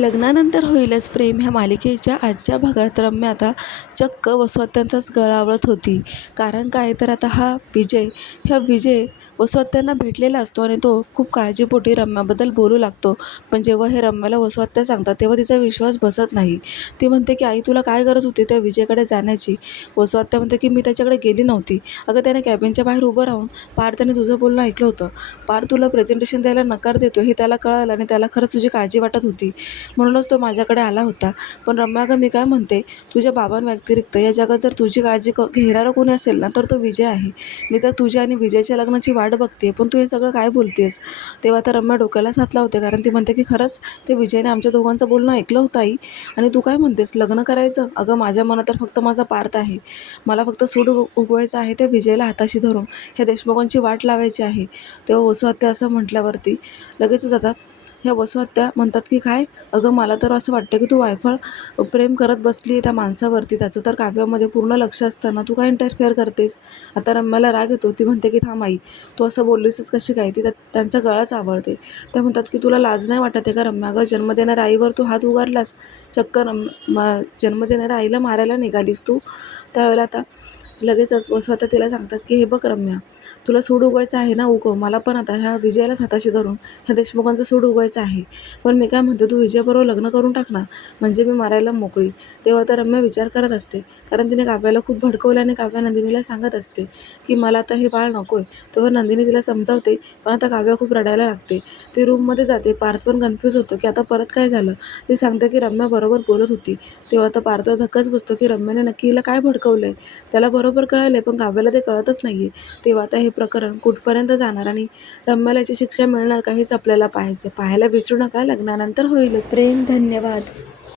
लग्नानंतर होईलच प्रेम ह्या मालिकेच्या आजच्या भागात रम्या आता चक्क वसुहत्यांचाच गळा आवळत होती. कारण काय तर आता ह्या विजय वसुहत्यांना भेटलेला असतो आणि तो खूप काळजीपोटी रम्याबद्दल बोलू लागतो. पण जेव्हा हे रम्याला वसुहत्या सांगतात तेव्हा तिचा विश्वास बसत नाही. ती म्हणते की आई तुला काय गरज होती त्या विजयकडे जाण्याची. वसुहत्या म्हणते की मी त्याच्याकडे गेली नव्हती. अगं त्याने कॅबिनच्या बाहेर उभं राहून त्याने तुझं बोलणं ऐकलं होतं. तुला प्रेझेंटेशन द्यायला नकार देतो हे त्याला कळालं आणि त्याला खरंच तुझी काळजी वाटत होती. म्हणूनच तो माझ्याकडे आला होता. पण रम्या अगं मी काय म्हणते, तुझ्या बाबांव्यतिरिक्त या जगात जर तुझी काळजी घेणारं कोणी असेल ना तर तो विजय आहे. मी तर तुझ्या आणि विजयच्या लग्नाची वाट बघते, पण तू हे सगळं काय बोलतेस. तेव्हा तर रम्या डोक्यालाच हात लावते, कारण ती म्हणते की खरंच ते विजयने आमच्या दोघांचं बोलणं ऐकलं होतं आई. आणि तू काय म्हणतेस लग्न करायचं. अगं माझ्या मनात तर फक्त माझा पार्थ आहे. मला फक्त सूड उगवायचं आहे त्या विजयला हाताशी धरून ह्या देशमुखांची वाट लावायची आहे. तेव्हा वसुहत्या असं म्हटल्यावरती लगेचच आता ह्या वसुहत्या म्हणतात की काय, अगं मला तर असं वाटतं की तू वायफळ प्रेम करत बसली आहे त्या माणसावरती. त्याचं तर काव्यामध्ये पूर्ण लक्ष असताना तू काय इंटरफेअर करतेस. आता रम्याला राग येतो. ती म्हणते की थांब आई, तू असं बोललीसच कशी काय. ती त्यांचा गळाच आवळते. त्या म्हणतात की तुला लाज नाही वाटत आहे का रम्या. अगं जन्म देणाऱ्या आईवर तू हात उगारलास. चक्क जन्म देणाऱ्या आईला मारायला निघालीस तू. त्यावेळेला आता लगेचच वसुहत्या तिला सांगतात की हे बघ रम्या, तुला सूड उगवायचं आहे ना उगव. मला पण आता ह्या विजयालाच हाताशी धरून ह्या देशमुखांचं सूड उगवायचं आहे. पण मी काय म्हणते, तू विजयाबरोबर लग्न करून टाक ना, म्हणजे मी मारायला मोकळी. तेव्हा तर रम्या विचार करत असते, कारण तिने काव्याला खूप भडकवलं आणि काव्या नंदिनीला सांगत असते की मला आता हे बाळ नको आहे. तेव्हा नंदिनी तिला समजावते, पण आता काव्या खूप रडायला लागते. ती रूममध्ये जाते. पार्थ पण कन्फ्यूज होतो की आता परत काय झालं. ती सांगते की रम्या बरोबर बोलत होती. तेव्हा आता पार्थ धक्काच बसतो की रम्याने नक्की हिला काय भडकवलंय. त्याला बरोबर कळालंय, पण काव्याला ते कळतच नाहीये. तेव्हा आता हे प्रकरण कुठपर्यंत जाणार आणि रम्याला याची शिक्षा मिळणार का हेच आपल्याला पाहायचं. पाहायला विसरू नका. लग्नानंतर होईलच प्रेम. धन्यवाद.